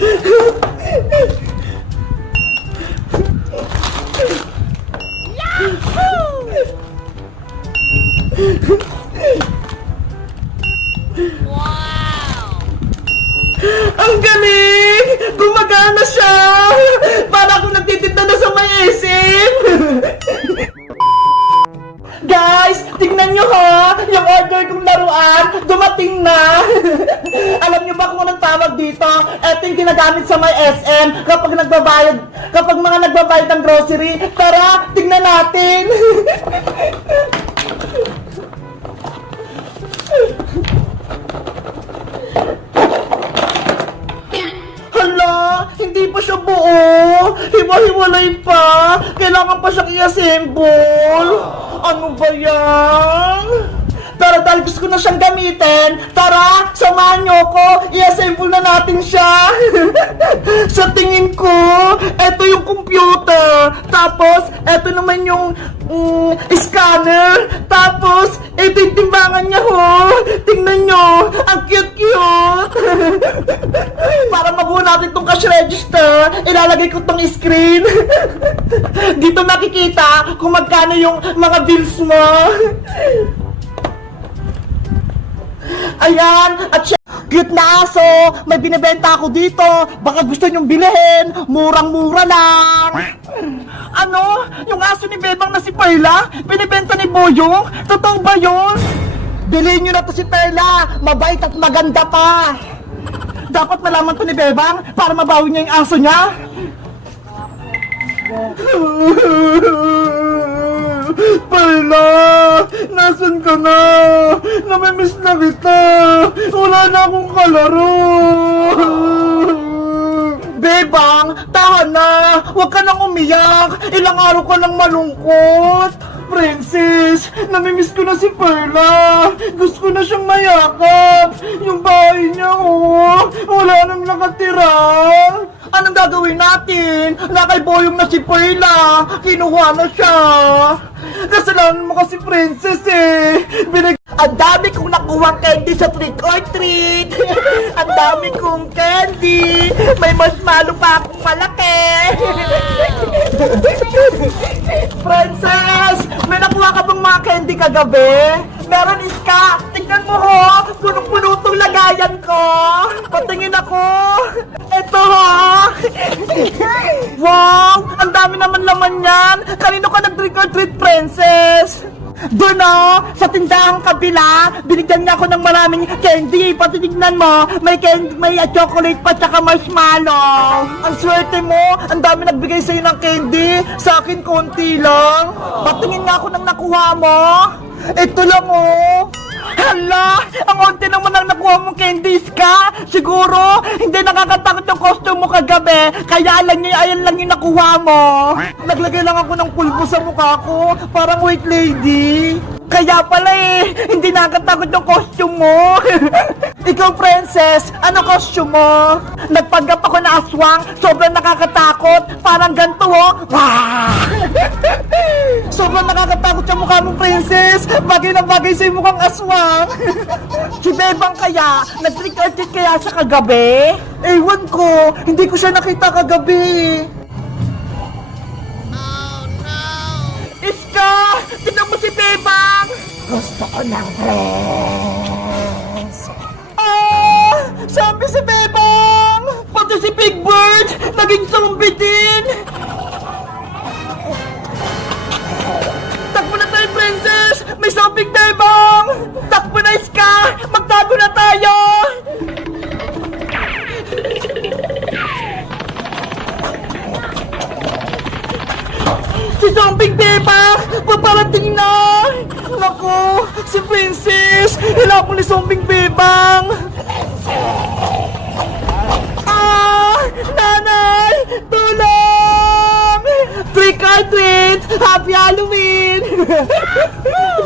Ang galing! Gumagana siya! Para akong nagtitinda na sa may SM! Guys, tingnan nyo ha! Yung order kong laruan, dumating na! Alam nyo ba kung anong tawag dito? Ito yung ginagamit sa may SM kapag mga nagbabayad ng grocery. Tara, tingnan natin! Hala, hindi pa siya buo. Hiwa-hiwalay pa. Kailangan pa siyang i-assemble. Ano ba yan? Pero dahil gusto ko na siyang gamitin, tara, samahan niyo ko. I-assemble na natin siya. Sa tingin ko, eto yung computer. Tapos, eto naman yung scanner. Tapos, ito yung timbangan niya ho. Tingnan nyo, ang cute-cute. Para mabuo natin itong cash register, ilalagay ko itong screen. Dito makikita kung magkano yung mga bills mo. Ayan, at cute na aso. May binibenta ako dito. Baka gusto nyong bilhin. Murang-mura lang. Ano? Yung aso ni Bebang na si Perla? Binibenta ni Boyong? Totoo ba yun? Bilhin nyo na to si Perla. Mabait at maganda pa. Dapat malaman to ni Bebang para mabawi niya yung aso niya. Perla! Nasaan ka na? Namimiss na kita! Wala na akong kalaro! Bebang! Tahan na! Huwag ka nang umiyak! Ilang araw ka lang malungkot! Princess! Namimiss ko na si Perla! Gusto ko na siyang mayakap! Yung bahay niya, oh! Wala nang nakatira! Anong gagawin natin? Nakay Boyong na si Perla! Kinuha na siya! Kasalanan mo kasi, Princess eh! Ang dami kong nakuha candy sa trick or treat! Ang dami kong candy! May marshmallow pa akong malaki! Princess! May nakuha ka bang mga candy kagabi? Meron, Iska! Tignan mo ho! Punong-puno tong lagayan ko! Patingin ako! Eto ho! Wow! Ang dami naman laman yan! Kanino ka nag-trick or treat, Princess? Doon o! Sa tindahang kabila! Binigyan niya ako ng maraming candy! Patitignan mo! May candy, may chocolate pa tsaka marshmallow! Ang swerte mo! Ang dami nagbigay sa'yo ng candy! Sa akin, konti lang! Patingin nga ako ng nakuha mo! Ito lang oh! Hala! Ang onti naman ang nakuha mong candies ka! Siguro, hindi nakakatakot yung costume mo kagabi, kaya ayan lang yung nakuha mo! Naglagay lang ako ng pulbo sa mukha ko, parang white lady! Kaya pala eh, hindi nakakatakot yung costume mo! Ikaw, Princess, ano costume mo? Nagpanggap ako na aswang, sobrang nakakatakot, parang ganito oh! Wow! Sobrang nakakatakot yung mukha mo, Princess! Bagay na bagay sa'yo mukhang aswang! Si Bebang kaya, nag-trick or treat kaya siya kagabi? Ewan ko, hindi ko siya nakita kagabi! Oh no! Iska! Tignan mo si Bebang! Gusto ko ng dress! Ah! Sabi si Bebang! Pati si Big Bird! Naging zombie din! Takbo na tayo, Princess! May zombie Bebang! Takbo na, Iska! Magtago na tayo! Si zombie Bebang! Paparating na! Naku! Si Princess! Hila ko ni zombie Bebang! Ah! Nanay! Tulong! Trick or treat! Happy Halloween!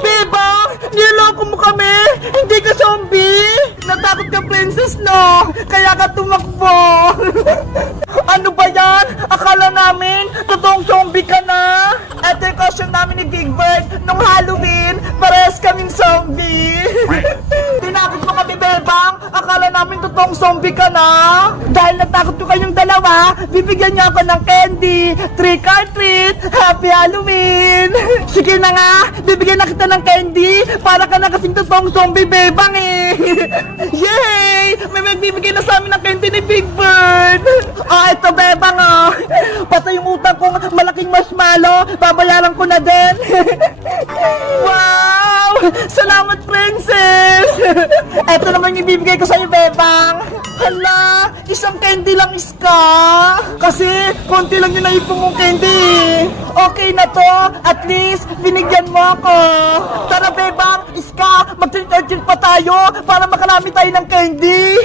Bebang! Niloko mo kami! Hindi ka zombie! Natakot ka, Princess, no? Kaya ka tumakbo! Ano ba yan? Akala namin, totoong zombie ka na! Ito yung costume namin ni Big Bird nung Halloween, parehas kaming zombie! Tinakot mo kami, Bebang! Akala namin totoong zombie ka na! Dahil natakot ko kayong dalawa, bibigyan niyo ako ng candy. Trick or treat! Happy Halloween! Sige na nga, bibigyan na kita ng candy para ka na kasing totoong zombie bebang eh. Yay! May magbibigay na sa amin ng candy ni Big Bird. Oh, ito bebang oh. Pati yung utang kong malaking marshmallow, babayaran ko na din. Wow! Salamat, princess! Ito naman yung ibibigay ko sa'yo, bebang. Hala, isang candy lang iska. Kasi, konti lang yung naipong mong candy. Okay na to, at least, binigyan mo ako. Tara, bebang, iska, mag-trick pa tayo para makarami tayo ng candy.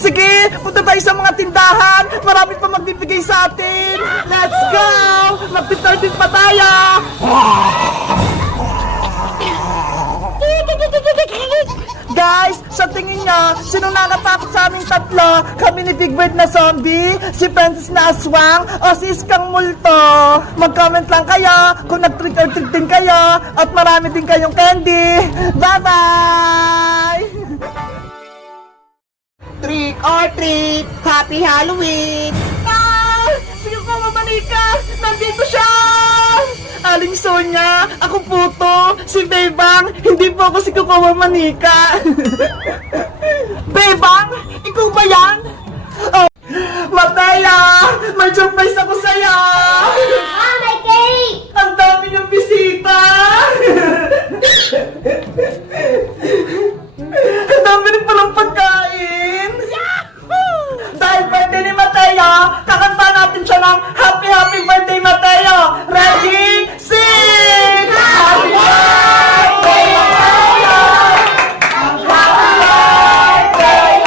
Sige, punta tayo sa mga tindahan. Marami pa magbibigay sa atin. Let's go! Mag-trick pa tayo. Guys, sa tingin niya, sino nakatakot sa aming tatlo? Kami ni Big Bird na zombie, si Princess na aswang, o si Iskang multo? Mag-comment lang kayo kung nag-trick or treat din kayo at marami din kayong candy. Bye-bye! Trick or treat! Happy Halloween! Ah! Sige po, Mamanika! Nandito siya! Aling Sonia, ako po to, si Bebang, hindi po ako si Kuko Manika. Bebang, ikaw ba yan? Oh, Mataya, may surprise ako sa'yo! Ah, may cake! Ang dami ng bisita! Ang dami rin palang pagkain! Dahil birthday ni Mateo, kakanta natin siya ng Happy Happy Birthday Mateo! Ready? Sing! Happy Birthday Mateo! Happy Birthday!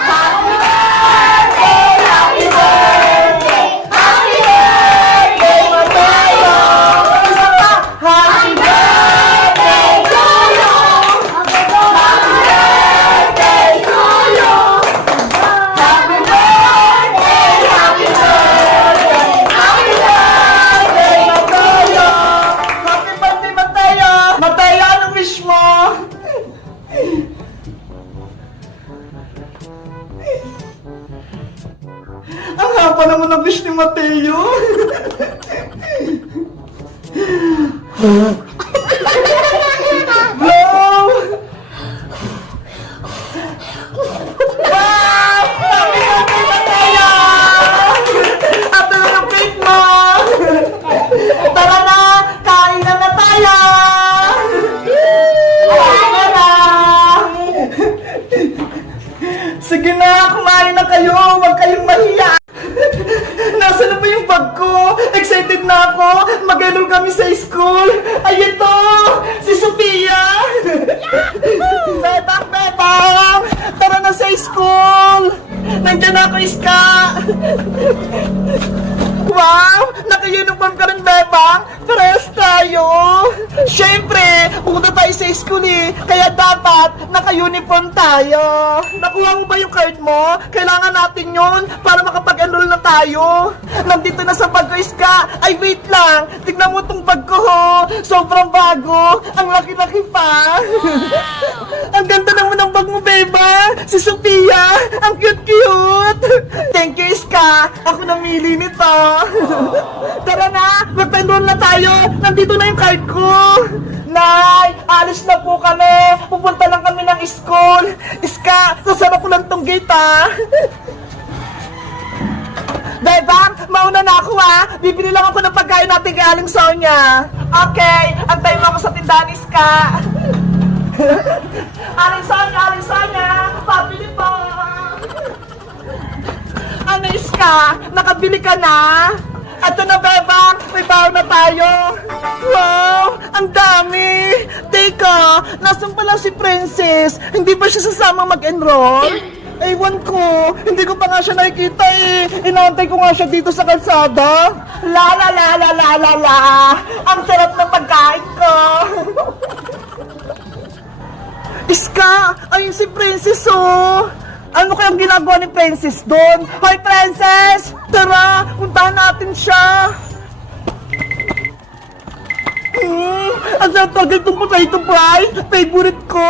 Happy Birthday! Happy Birthday! Happy Birthday Mateo! Isa pa! Happy Birthday to you! Happy Birthday to you! Happy birthday, happy birthday, happy birthday, Mateo! Happy birthday, Mateo! Mateo, anong wish mo? Ang haba naman ng wish ni Mateo. Blow! Wow! Happy birthday, Mateo! Ito na yung cake mo! Tara na! Kain na tayo! Kain na! Sige na, kumain na kayo! Huwag kayong mahiya! Nasaan na ba yung bag ko? Excited na ako! Mag-enroll kami sa school! Ay, ito! Si Sophia! Bebang, bebang! Tara na sa school! Nandiyan na ako, Iska! Wow! Naka-uniform ka rin, bebang! Parehas tayo! Siyempre, pupunta tayo sa school eh! Kaya dapat, naka-uniform tayo! Nakuha mo ba yung card mo? Kailangan natin yun para makapag-enroll na tayo! Nandito na sa bag ko, Iska! Ay, wait lang! Tignan mo tong bag ko, ho! Sobrang bago! Ang laki-laki pa! Ang ganda naman ng bag mo, beba! Si Sophia! Ang cute-cute! Thank you, Iska! Ako namili nito! Tara na! Mag-enroll na tayo! Nandito na yung card ko! Nay! Alis na po kami! Pupunta lang kami ng school! Iska! Sasara ko lang tong gate, ha! Bebang! Mauna na ako, ha! Bibili lang ako ng pagkain natin kay Aling Sonia! Okay! Antayin mo ako sa tindahan, Iska! Aling Sonia! Pabili po! Ano, Iska? Nakabili ka na? Ato na, bebang! May baon na tayo! Wow! Ang dami! Teka! Nasaan pala si Princess? Hindi ba siya sasama mag-enroll? Ewan ko! Hindi ko pa nga siya nakikita eh! Inaantay ko nga siya dito sa kalsada! La la la la la la la! Ang sarap ng pagkain ko! Iska! Ayun si Princess, oh! Ano kayang ginagawa ni Princess doon? Hoy, Princess! Tara! Puntahan natin siya! Ang sarap talaga itong potato fry! Favorite ko!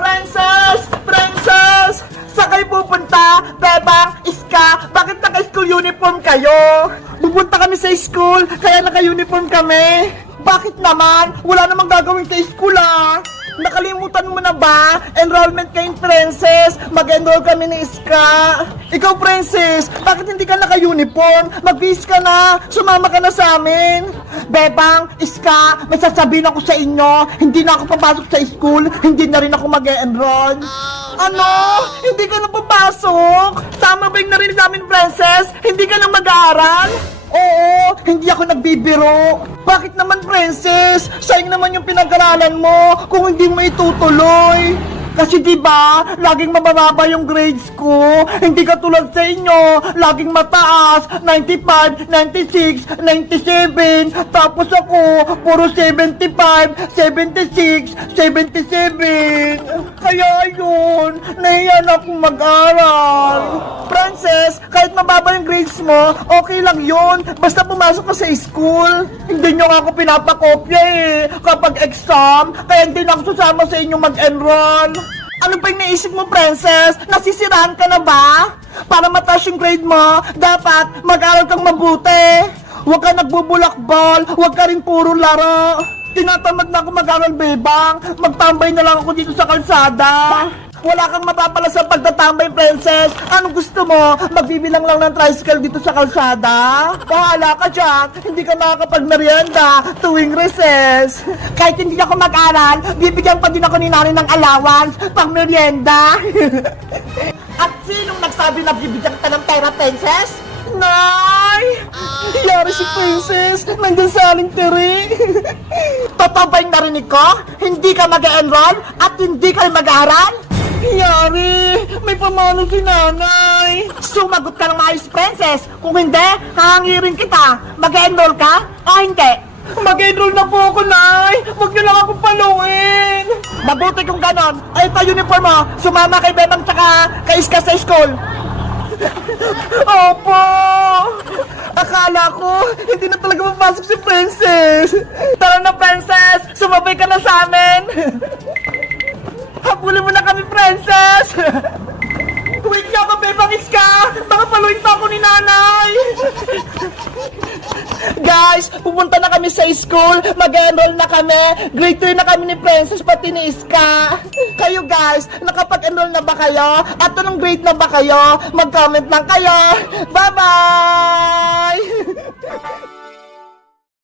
Princess! Princess! school uniform kayo. Pupunta kami sa school, kaya naka-uniform kami. Bakit naman? Wala namang gagawin sa school Nakalimutan mo na ba? Enrollment kayong Princess. Mag-enroll kami ni Iska. Ikaw, Princess, bakit hindi ka naka-uniform? Mag-bis ka na. Sumama ka na sa amin. Bebang, Iska, may sasabihin ako sa inyo. Hindi na ako papasok sa school. Hindi na rin ako mag-enroll. Ano? Hindi ka na papasok? Tama ba yung narinig namin, Princess? Hindi ka na mag-aaral? Oo, hindi ako nagbibiro. Bakit naman, Princess? Sayang naman yung pinag-aralan mo kung hindi mo itutuloy. Kasi diba, laging mababa yung grades ko. Hindi katulad sa inyo, laging mataas, 95, 96, 97. Tapos ako, puro 75, 76, 77. Kaya yun, nahiya na akong mag-aral. Princess, kahit mababa yung grades mo, okay lang yun. Basta pumasok ka sa school. Hindi nyo nga ako pinapakopya kapag exam, kaya hindi na ako sasama sa inyo mag-enroll. Ano ba yung naisip mo, Princess? Nasisiraan ka na ba? Para mataas yung grade mo, dapat mag-aral kang mabuti. Huwag ka nagbubulakbol, huwag ka rin puro laro. Tinatamad na ako mag-aral, Bebang. Magtambay na lang ako dito sa kalsada. Wala kang mapapala sa pagtatambay, Princess. Anong gusto mo? Magbibilang lang ng tricycle dito sa kalsada? Bahala ka dyan. Hindi ka makakapag-merienda tuwing recess. Kahit hindi ako mag-aral, bibigyan pa din ako ni nanay ng allowance pang merienda. At sinong nagsabi na bibigyan kita ng pera, Princess? Nay! Yari si Princess. Nandun sa aling tiri. Totoo ba yung narinig ko? Hindi ka mag-enroll at hindi ka mag-aaral? Yari, may pamano si nanay. Sumagot ka ng maayos, Princess. Kung hindi, hahangirin kita. Mag-enroll ka o hindi? Mag-enroll na po ako, Nay. Huwag niyo lang ako paluin. Mabuti kung ganon. Ay, ito uniform mo. Sumama kay Bebang tsaka kay Iska sa school. Opo. Akala ko, hindi na talaga mapasok si Princess. Tara na, Princess. Sumabay ka na sa amin. Habulin mo na kami, Princess! Wait niyo ako, Bebang Iska! Baka paluin pa ako ni nanay! Guys, pupunta na kami sa school. Mag-enroll na kami. Grade 3 na kami ni Princess, pati ni Iska. Kayo guys, nakapag-enroll na ba kayo? At anong grade na ba kayo? Mag-comment lang kayo. Bye-bye!